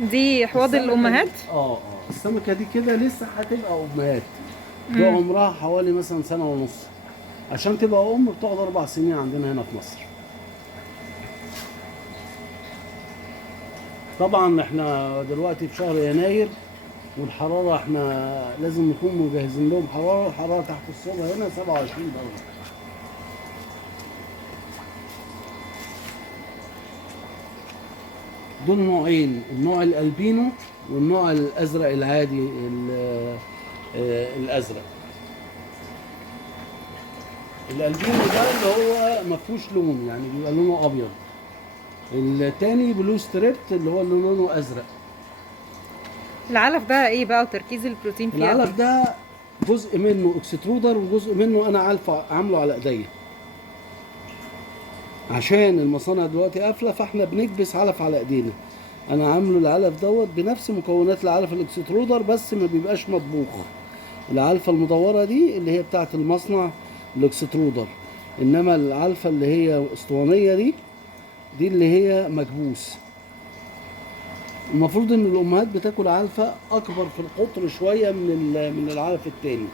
دي حوض الامهات. السمكه دي كده لسه هتبقى امهات. ده عمرها حوالي مثلا سنه ونص. عشان تبقى بتقعد 4 سنين عندنا هنا في مصر. طبعا احنا دلوقتي في شهر يناير، والحراره احنا لازم نكون مجهزين لهم الحراره تحت الصوبه هنا 27 درجه. دول نوعين، النوع الالبينو والنوع الازرق العادي الازرق. الالبينو ده اللي هو ما فيهوش لون، يعني بيبقى لونه ابيض. التاني بلو ستريبت اللي هو اللي لونه ازرق. العلف ده ايه بقى وتركيز البروتين فيه قد العلف ايه؟ ده جزء منه اكسترودر وجزء منه انا عامله على ايديا. عشان المصانع دلوقتي قافله، فاحنا بنكبس علف على ايدينا. انا عامله العلف بنفس مكونات العلف الاكسترودر، بس ما بيبقاش مطبوخ. العلفه المدوره دي اللي هي بتاعه المصنع الاكسترودر، انما العلفه اللي هي اسطوانيه دي اللي هي مكبوس. المفروض ان الامهات بتاكل علفه اكبر في القطر شويه من العلف التاني.